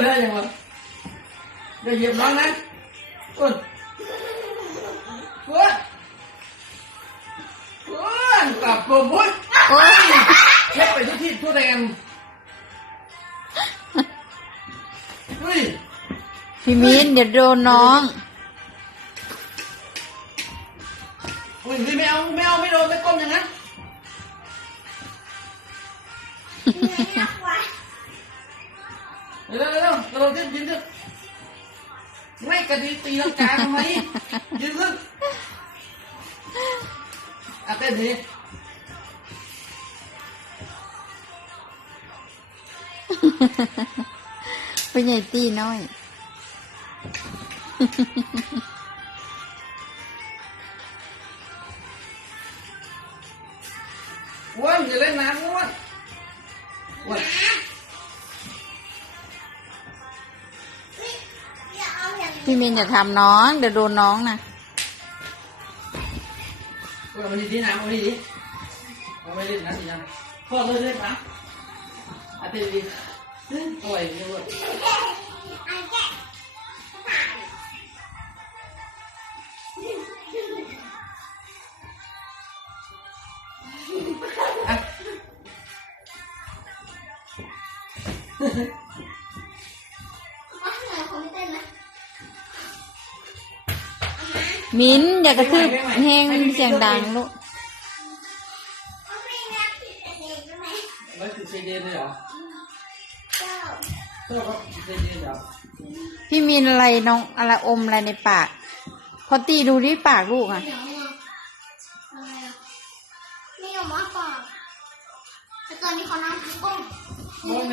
นได้ยังวะเดี๋ยวเหยียบน้องนะอ้วนอ้วนอ้วนกลับกลมพุ้ยโอ้ยเช็ดไปทุกที่ทั่วแดนเฮ้ยพี่มินเดี๋ยวโดนน้องเฮ้ยไม่เอาไม่เอาไม่โดนไม่ก้มอย่างนั้น วเร็วเร็วกระโดดขึ้นยืนขึ้นไม่กระดีตีลังกาทำไมยืนขึ้นอะเต้นทีเป็นใหญ่ตีน้อยอ้วนอย่า พี่มินอย่าทำน้อง เดี๋ยวโดนน้องนะอ้วนเอามาดีๆน้ำเอามาดีๆเอาไม่เล่นน้ำสิยังพ่อเลยเล่นน้ำอะเตดีเฮ้ยโอ้ยเยอะ มินอย่ากระทืบแห้งเสียงดังลูกไม่ติดไฟเดนเลยเหรอเจ้าก็ติดไฟเดนเหรอพี่มินอะไรน้องอะไรอมอะไรในปาก พอตีดูที่ปากลูกอะไม่ยอมว่าปากแต่ตอนนี้เขานั่งก้มโอ้ย